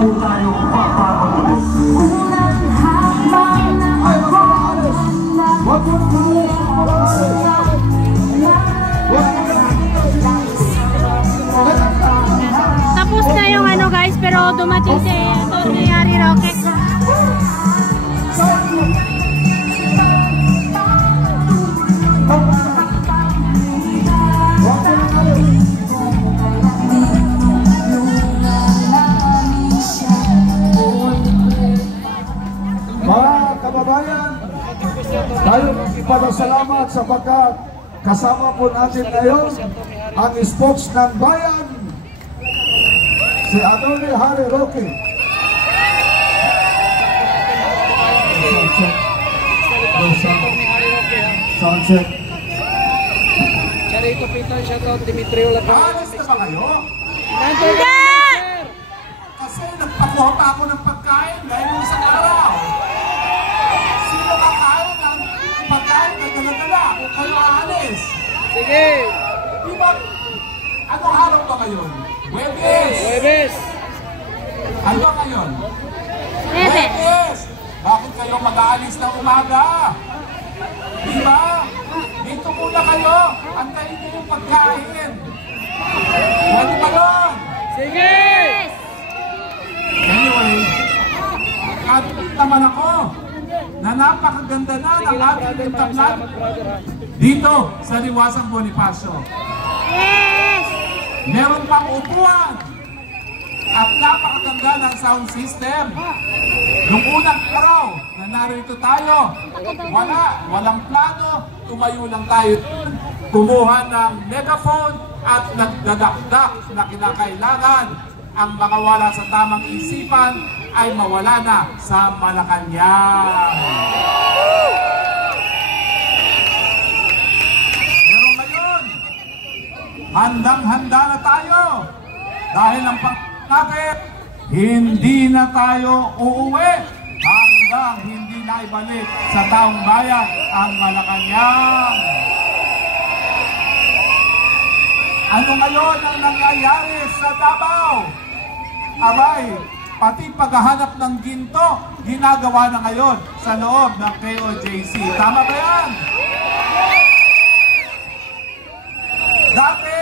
po tayong papapatuloy. Unang hakbang na ako. Wag mo Tapos na yung ano guys, pero dumating si Atty. Roque. Mga kababayan, tayo ipasalamat sapagkat kasama po natin ngayon ang spokes ng bayan, si Atty. Harry Roque. Soundcheck. Charito Pitan, shoutout Dimitrio Lagarde. Alis na ba kayo? Hindi! Kasi nagpakuha pa ako ng pagkain dahil yung isang araw. Sino kakain ng pagkain na dala-dala o kayo aalis? Sige! Di ba? Anong araw ba ngayon? Huwebes! Huwebes! Ano ba ngayon? Huwebes! Bakit kayo mag-aalis ng umaga? Di ba? Dito muna kayo. Antayin niyo yung pagkain. Pwede ba yun? Sige! Anyway, nakakita naman ako na napakaganda na ng ating tablan dito sa Liwasang Bonifacio. Yes! Meron pang upuan at napakaganda ng sound system. Nung unang araw na narito tayo, walang plano, tumayo lang tayo, kumuha ng megaphone at nagdadakdak na kinakailangan ang mga wala sa tamang isipan ay mawala na sa Malacanang. Pero ngayon, handang-handa na tayo dahil ang natin, hindi na tayo uuwi hanggang hindi na ibalik sa taong bayan ang Malacanang. Ano ngayon ang nangyayari sa Davao? Abay, pati paghahanap ng ginto, ginagawa na ngayon sa loob ng KOJC. Tama ba yan? Dati,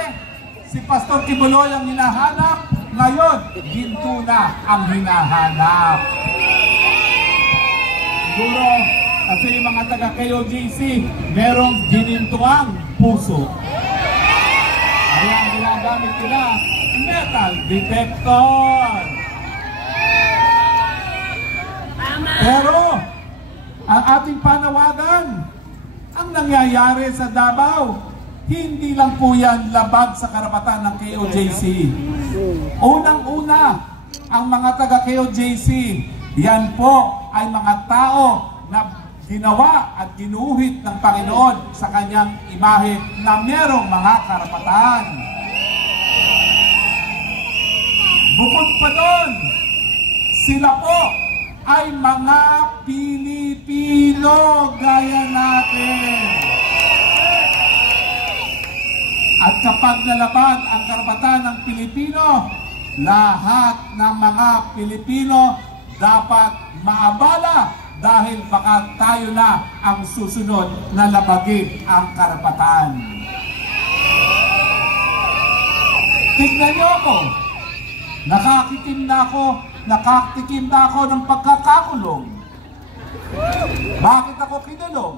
si Pastor Kibuloy ang hinahanap, ngayon, ginto na ang hinahanap. Siguro, kasi yung mga taga-KOJC, merong ginintuang puso. Kaya ang ginagamit nila, metal detector. Pero, ang ating panawagan, ang nangyayari sa Davao, hindi lang po yan labag sa karapatan ng KOJC. Unang-una, ang mga taga-KOJC, yan po ay mga tao na ginawa at ginuhit ng Panginoon sa kanyang imahe na merong mga karapatan. Bukod pa doon, sila po ay mga Pilipino gaya natin. At kapag nalaban ang karapatan ng Pilipino, lahat ng mga Pilipino dapat maabala dahil baka tayo na ang susunod na labagin ang karapatan. Tignan niyo ako, nakatikim na ako ng pagkakakulong. Bakit ako kinulong?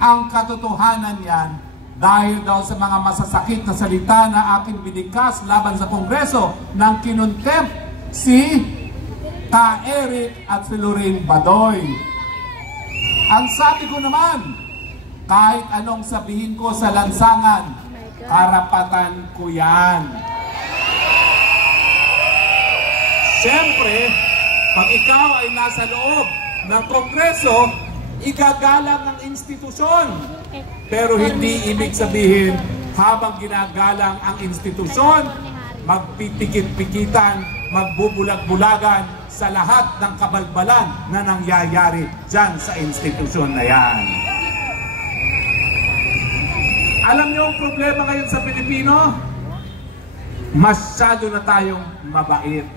Ang katotohanan yan, dahil daw sa mga masasakit na salita na aking binigkas laban sa Kongreso nang kinontempt si Ta Eric at si Lorraine Badoy. Ang sabi ko naman, kahit anong sabihin ko sa lansangan, karapatan ko yan. Siyempre, pag ikaw ay nasa loob ng Kongreso, igagalang ang institusyon. Pero hindi ibig sabihin, habang ginagalang ang institusyon, magpipikit-pikitan, magbubulag-bulagan sa lahat ng kabalbalan na nangyayari dyan sa institusyon na yan. Alam niyo ang problema ngayon sa Pilipino? Masyado na tayong mabait.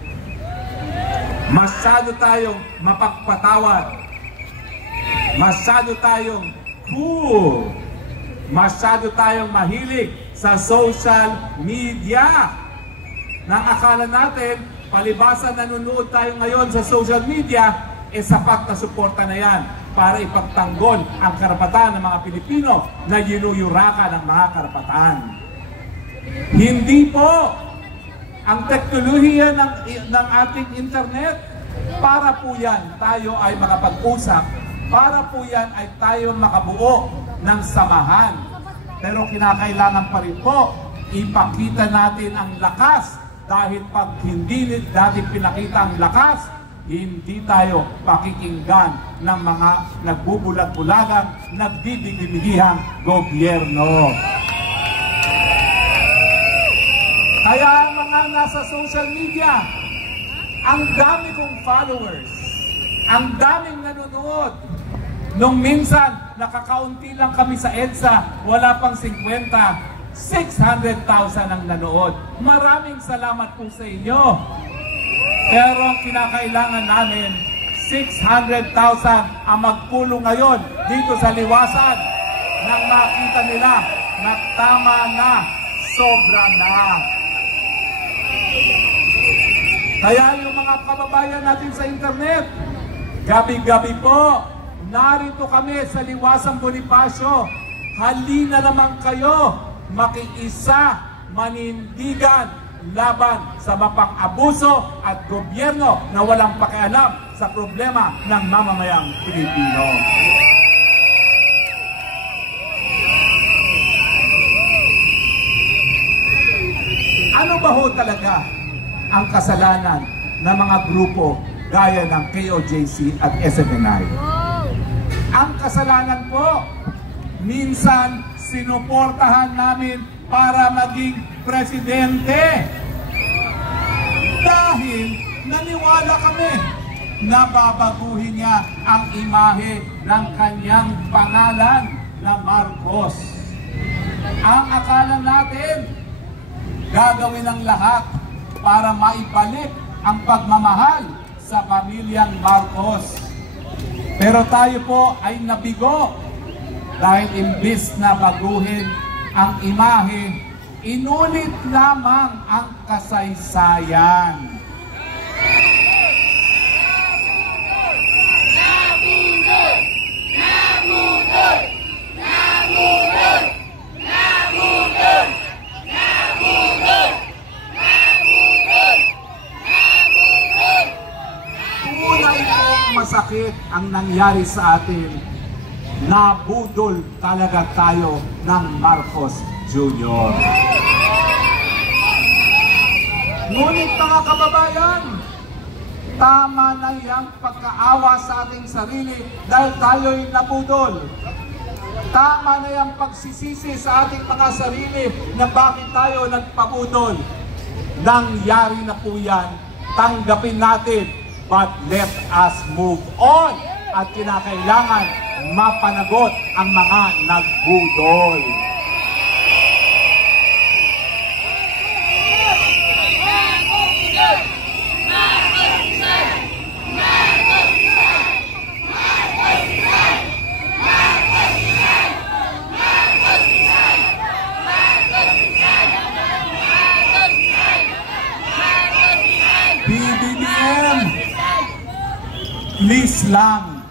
Masyado tayong mapagpatawad. Masyado tayong cool. Masyado tayong mahilig sa social media. Nang akala natin, palibasa nanonood tayo ngayon sa social media, sapat na suporta na yan para ipagtanggol ang karapatan ng mga Pilipino na yinuyurakan ng mga karapatan. Hindi po. Ang teknolohiya ng ating internet, para po yan tayo ay makapag-usap, para po yan ay tayo makabuo ng samahan. Pero kinakailangan pa rin po ipakita natin ang lakas, dahil pag hindi natin pinakita ang lakas, hindi tayo pakikinggan ng mga nagbubulag-bulagang, nagdidigimigihang gobyerno. Kaya mga nasa social media, ang dami kong followers, ang daming nanonood. Nung minsan, nakakaunti lang kami sa EDSA, wala pang 50, 600,000 ang nanood. Maraming salamat po sa inyo. Pero ang kinakailangan namin, 600,000 ang magpulong ngayon dito sa liwasan nang makita nila na tama na, sobra na. Kaya yung mga kababayan natin sa internet, gabi-gabi po, narito kami sa Liwasang Bonifacio. Halina naman kayo, makiisa, manindigan, laban sa mapang-abuso at gobyerno na walang pakialam sa problema ng mamamayang Pilipino. Ano ba ho talaga ang kasalanan ng mga grupo gaya ng KOJC at SMNI? Ang kasalanan po, minsan sinuportahan namin para maging presidente. Dahil naniwala kami na babaguhin niya ang imahe ng kanyang pangalan na Marcos. Ang akala natin, gagawin ang lahat para maibalik ang pagmamahal sa pamilyang Marcos. Pero tayo po ay nabigo dahil imbis na baguhin ang imahe, inulit lamang ang kasaysayan. Nabudol! Nabudol! Nabudol! Nabudol! Nabudol! Nabudol! Nabudol! Tunay pong masakit ang nangyari sa atin. Nabudol talaga tayo ng Marcos Jr. Ngunit mga kababayan, tama na yung pagkaawa sa ating sarili dahil tayo'y nabudol. Tama na yung pagsisisi sa ating mga sarili na bakit tayo nagpabudol. Nangyari na po yan, tanggapin natin, but let us move on. At kinakailangan mapanagot ang mga nagbudol. BBM, please lang,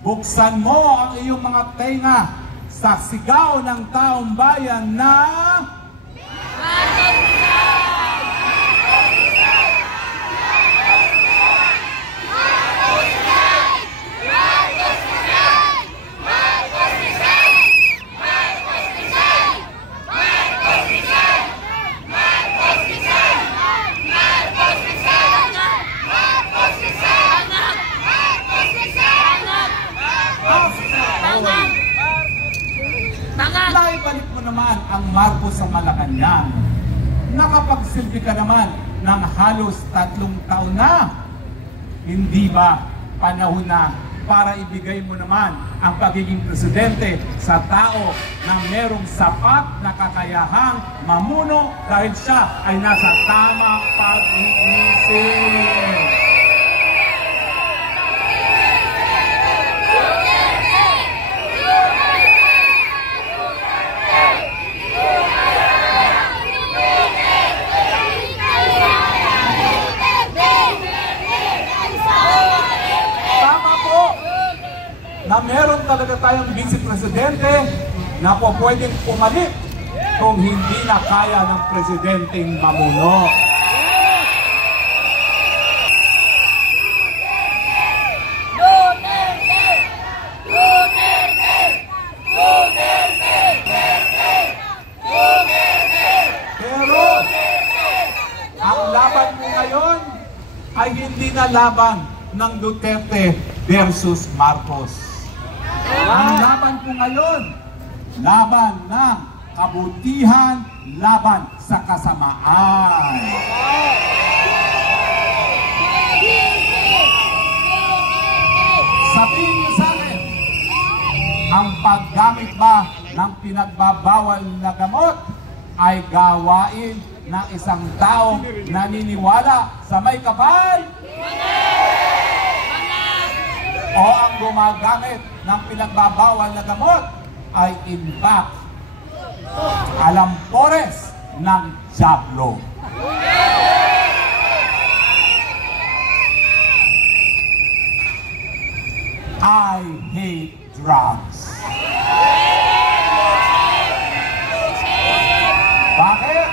buksan mo ang iyong mga tenga sa sigaw ng taong bayan na balik mo naman ang Marcos sa Malacanang. Nakapagsilbi ka naman ng halos 3 taon na. Hindi ba panahon na para ibigay mo naman ang pagiging presidente sa tao na merong sapat na kakayahang mamuno dahil siya ay nasa tamang pag-iisip? tayong vice presidente na po pwedeng pumalit kung hindi na kaya ng presidenteng mamuno. Pero ang laban mo ngayon ay hindi na laban ng Duterte versus Marcos. Ang laban po ngayon, laban ng kabutihan, laban sa kasamaan. Sabihin niyo sa akin, ang paggamit ba ng pinagbabawal na gamot ay gawain ng isang taong naniniwala sa may kapal? O ang gumagamit ng pinagbabawal na gamot ay in fact alampores ng Diablo? I hate drugs. Bakit?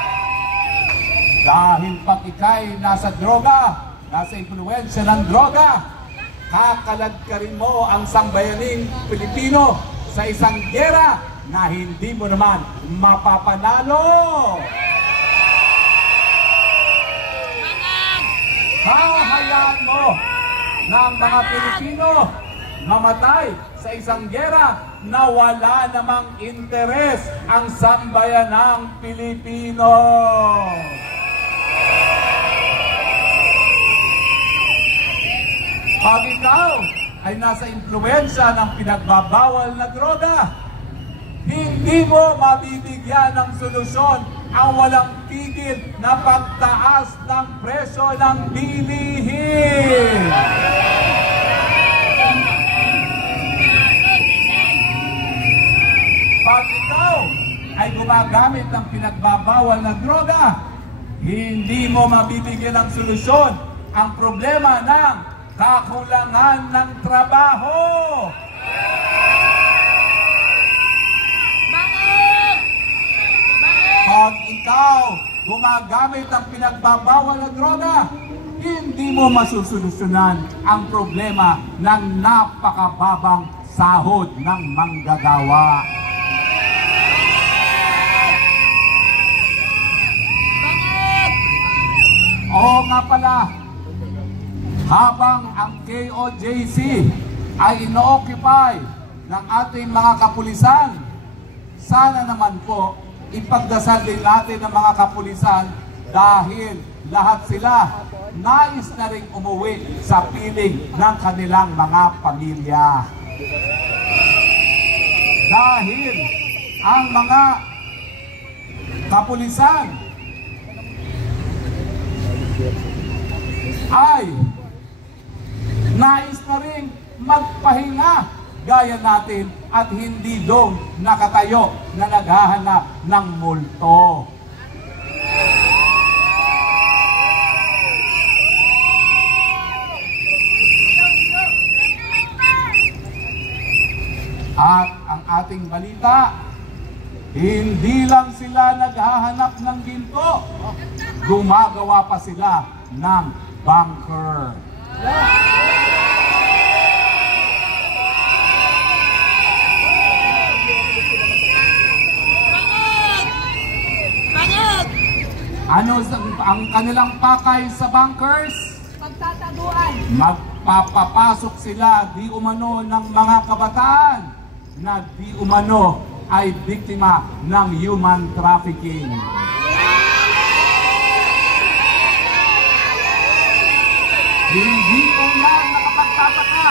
Dahil pag ika'y nasa droga, nasa impluwensya ng droga, kakalad ka rin mo ang sambayaning Pilipino sa isang gera na hindi mo naman mapapanalo. Hahayaan mo ng mga Pilipino mamatay sa isang gera na wala namang interes ang sambayanang Pilipino. Pag ikaw ay nasa impluwensya ng pinagbabawal na droga, hindi mo mabibigyan ng solusyon ang walang tigil na pagtaas ng presyo ng bilihin. Pag ikaw ay gumagamit ng pinagbabawal na droga, hindi mo mabibigyan ng solusyon ang problema ng kakulangan ng trabaho. Pag ikaw gumagamit ng pinagbabawal na droga, hindi mo masusolusyonan ang problema ng napakababang sahod ng manggagawa. Oo nga pala, habang ang KOJC ay ino-occupy ng ating mga kapulisan, sana naman po ipagdasal din natin ng mga kapulisan dahil lahat sila nais na rin umuwi sa piling ng kanilang mga pamilya. Dahil ang mga kapulisan ay nais na rin magpahinga gaya natin at hindi doon nakatayo na naghahanap ng multo. At ang ating balita, hindi lang sila naghahanap ng ginto, gumagawa pa sila ng bunker. Ano ang kanilang pakay sa bunkers? Pagtataguan. Magpapapasok sila di umano ng mga kabataan na di umano ay biktima ng human trafficking. Hindi ko yan nakapagtataka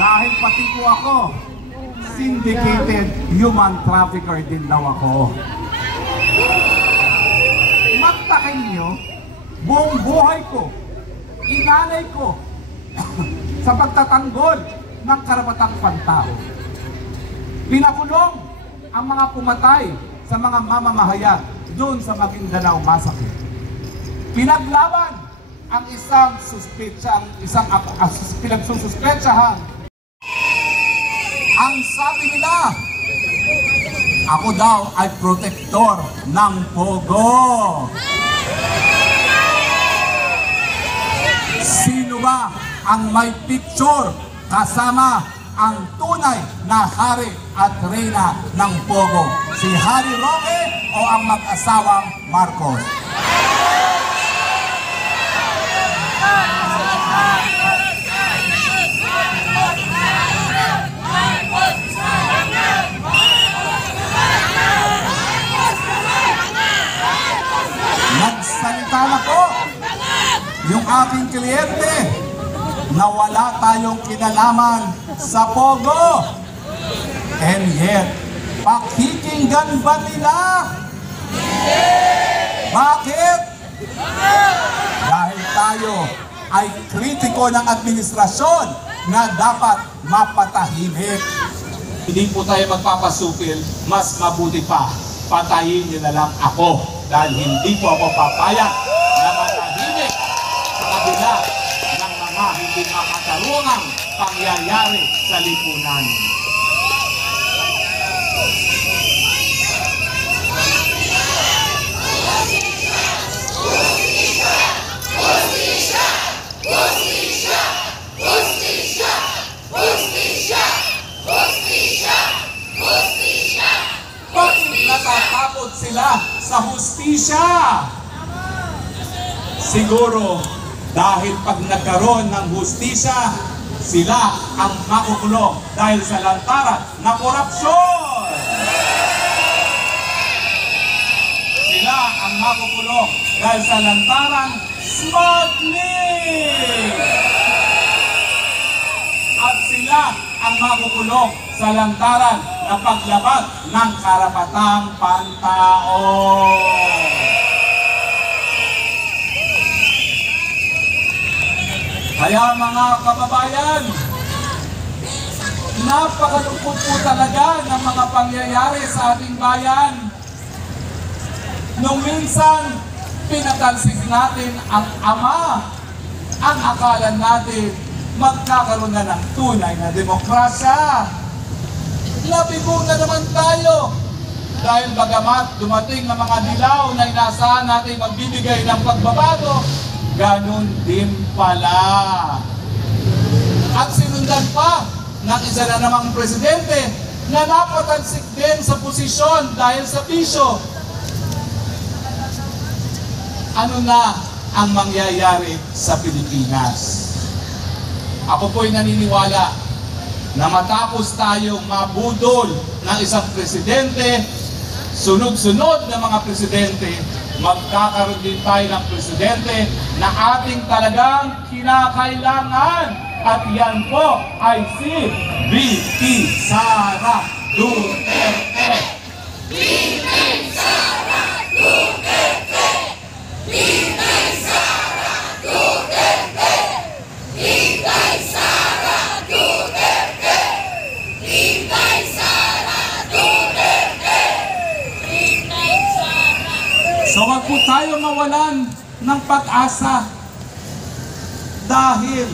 dahil pati ko ako syndicated human trafficker din daw ako. Magtakin nyo, buong buhay ko, inanay ko sa pagtatanggol ng karapatang pantao. Pinakulong ang mga pumatay sa mga mamamahayag doon sa Maguindanao Massacre. Pinaglaban ang isang pinagsususpetsahan ang sabi nila, ako daw ay protektor ng Pogo. Sino ba ang may picture kasama ang tunay na hari at reyna ng Pogo? Si Harry Roque o ang mag-asawang Marcos? Nagsalita na po yung aking kliyente na wala tayong kinalaman sa Pogo. And yet, pakikinggan ba nila? Bakit? Dahil tayo ay kritiko ng administrasyon na dapat mapatahimik. Hindi po tayo magpapasupil, mas mabuti pa, patayin niyo na lang ako dahil hindi po ako papayag na matahimik sa kabila ng mga hindi makatarungang pangyayari sa lipunan. Bakit natatakot sila sa hustisya? Siguro dahil pag nagkaroon ng hustisya, sila ang makukulong dahil sa lantaran na korupsyon. Sila ang makukulong dahil sa lantaran smuggling. At sila ang makukulong sa lantaran na paglabag ng karapatang pantao. Kaya mga kababayan, napakalungkot po talaga ng mga pangyayari sa ating bayan. Nung minsan, pinatalsik natin ang ama, ang akala natin magkakaroon na ng tunay na demokrasya. Nabigo na naman tayo dahil bagamat dumating ng mga dilaw na inaasahan natin magbibigay ng pagbabago, ganun din pala. At sinundan pa ng isa na namang presidente na napatalsik din sa posisyon dahil sa bisyo. Ano na ang mangyayari sa Pilipinas? Ako po'y naniniwala na matapos tayong mabudol ng isang presidente, sunod-sunod na mga presidente, magkakaroon din tayo ng presidente na ating talagang kinakailangan. At yan po ay si VP Sara Duterte. VP Sara Duterte! VP Sara Duterte! VP Sara Duterte! VP Sara Duterte! VP Sara. So wag po tayo mawalan ng pag-asa dahil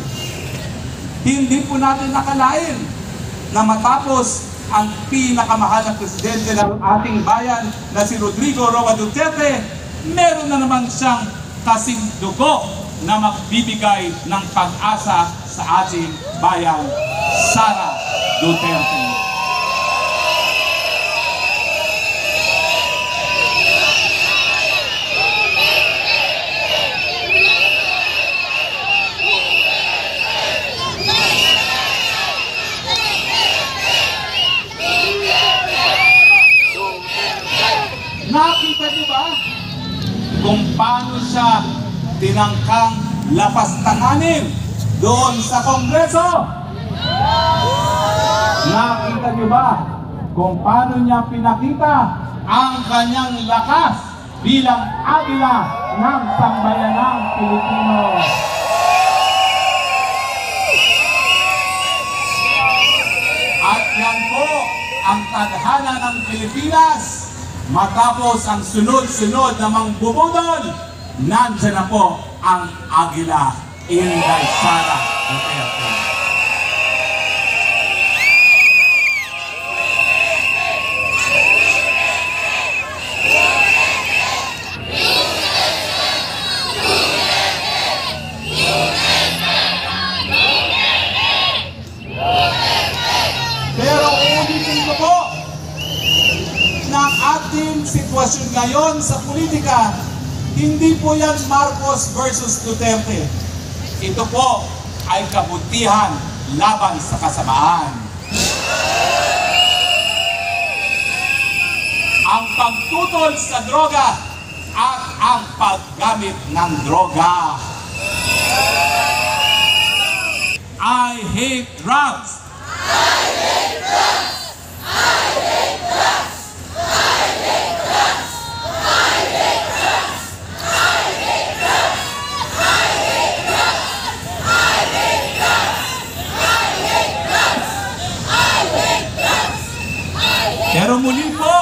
hindi po natin nakalain na matapos ang pinakamahal na presidente ng ating bayan na si Rodrigo Roa Duterte, meron na naman siyang kasing dugo na magbibigay ng pag-asa sa ating bayan, Sara Duterte. Nakita niyo ba kung paano siya tinangkang lapastanganin doon sa Kongreso? Nakita niyo ba kung paano niya pinakita ang kanyang lakas bilang agila ng sambayanang Pilipino? At yan po ang tadhana ng Pilipinas. Matapos ang sunod-sunod na mangbubudol, nandiyan na po ang agila, Inday Sara Duterte. sitwasyon ngayon sa politika, hindi po yan Marcos versus Duterte. Ito po ay kabutihan laban sa kasamaan. Ang pagtutol sa droga at ang paggamit ng droga. I hate drugs. I hate drugs. I hate drugs. I hate drugs. I hate drugs. I hate drugs. I hate drugs. I hate drugs. I hate drugs. I hate drugs. I hate. Pero muli po,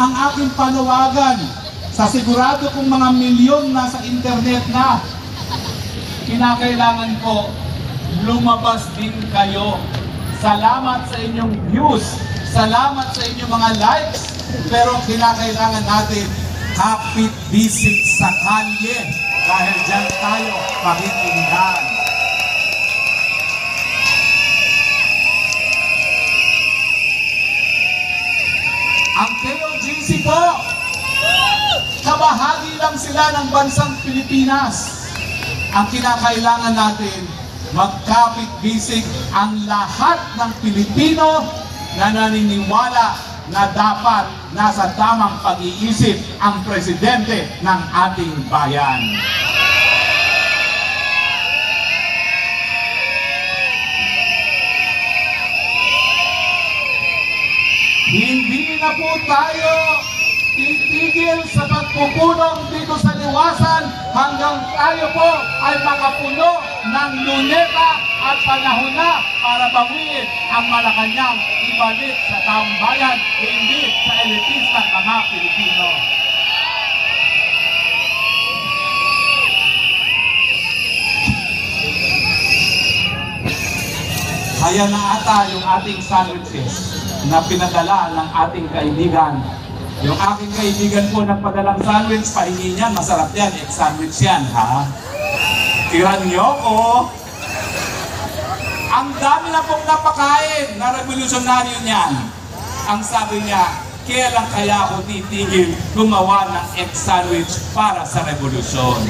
ang aking panawagan sa sigurado kong mga milyon na sa internet na, kinakailangan po lumabas din kayo. Salamat sa inyong views, salamat sa inyong mga likes, pero kinakailangan natin kapit bisig sa kalye dahil dyan tayo pakikinggan. Ang KOJC po, kabahagi lang sila ng bansang Pilipinas. Ang kinakailangan natin, magkapit-bisig ang lahat ng Pilipino na naniniwala na dapat nasa tamang pag-iisip ang presidente ng ating bayan. Hindi na po tayo titigil sa pagpupulong dito sa Liwasan hanggang tayo po ay makapuno ng luneta at panahon na para bawiin ang Malacanang ibalik sa taong bayan, hindi sa elitistang mga Pilipino. Kaya na ata yung ating sandwiches na pinadala ng ating kaibigan. Yung aking kaibigan po nagpadalang sandwich, pahingi niyan, masarap yan, egg sandwich yan, ha? Tiran niyo ko. Ang dami na pong napakain na revolusyonaryo niyan. Ang sabi niya, kailan kaya ako titigil gumawa ng egg sandwich para sa revolusyon?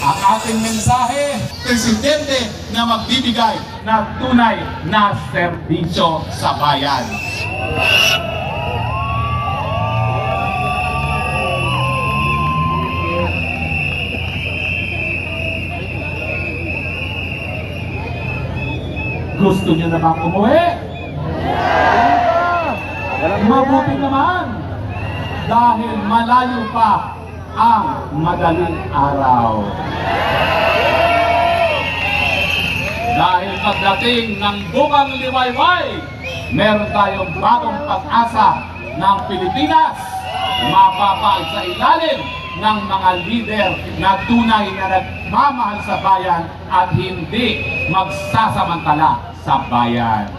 Ang ating mensahe, presidente na magbibigay na tunay na serbisyo sa bayan. Gusto niyo na bang umuwi? Mabuti naman dahil malayo pa ang madaling araw. Dahil pagdating ng bungang liwayway, meron tayong bagong pag-asa ng Pilipinas, mapapaig sa ilalim ng mga lider na tunay na nagmamahal sa bayan at hindi magsasamantala sa bayan.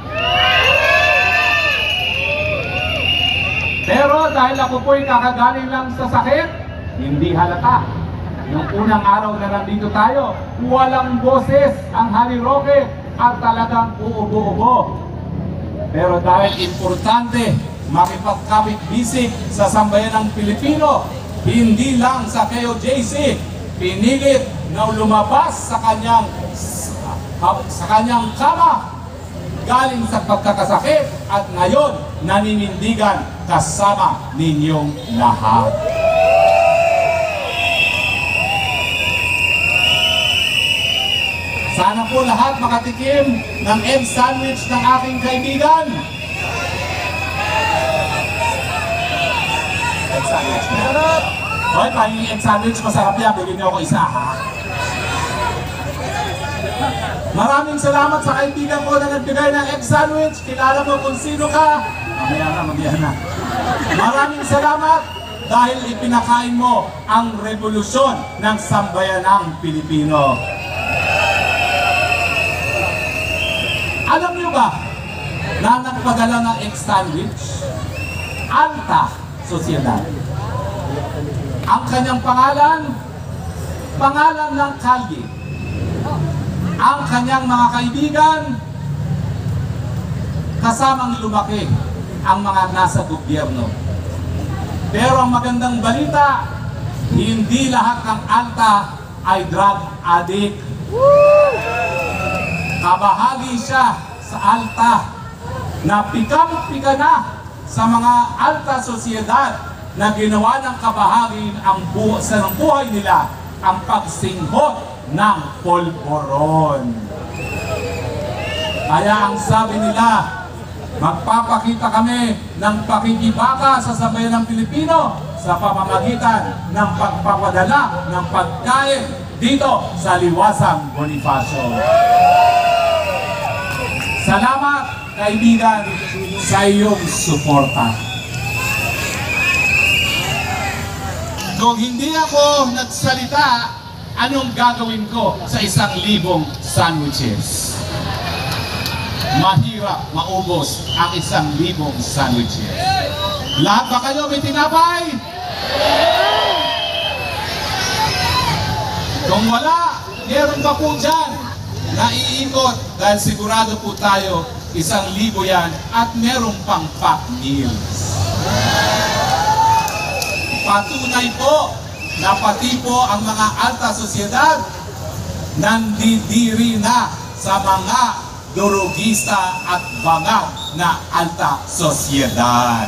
Pero dahil ako po'y kakagaling lang sa sakit, hindi halata. Noong unang araw na nandito tayo, walang boses ang Harry Roque at talagang uubo-ubo. Pero dahil importante makipagkapit-bisig sa sambayanang Pilipino, hindi lang sa KOJC, pinilit na lumabas sa kanyang kama galing sa pagkakasakit at ngayon naninindigan kasama ninyong lahat. Sana po lahat makatikim ng egg sandwich ng aking kaibigan. Egg sandwich na. Hoy, pahingin egg sandwich, masarap yan. Bigyan niyo ako isa, ha? Maraming salamat sa kaibigan ko na nagbigay ng egg sandwich. Kilala mo kung sino ka. Mamaya na. Maraming salamat dahil ipinakain mo ang revolusyon ng sambayanang Pilipino. Alam niyo ba na nagpadala ng egg sandwich? Alta Sociedad. Ang kanyang pangalan ng kalye. Ang kanyang mga kaibigan, kasamang lumaki ang mga nasa gobyerno. Pero ang magandang balita, hindi lahat ng ALTA ay drug addict. Kabahagi siya sa ALTA na pikang-pika na sa mga alta sosyedad na ginawa ng kabahagi sa buhay nila ang pagsinghot ng polvoron. Kaya ang sabi nila, magpapakita kami ng pakikibaka sa sambayan ng Pilipino sa pamamagitan ng pagpapadala ng pagkain dito sa Liwasang Bonifacio. Salamat, kaibigan, sa iyong suporta. Kung hindi ako nagsalita, anong gagawin ko sa 1,000 sandwiches? Mahirap maubos ang 1,000 sandwiches. Lahat ba kayo may tinapay? Kung wala, meron pa po dyan na iikot dahil sigurado po tayo 1,000 yan at meron pang pack meals. Patunay po na pati po ang mga alta sosyedad nandidiri na sa mga durugista at bangag na alta sosyedad.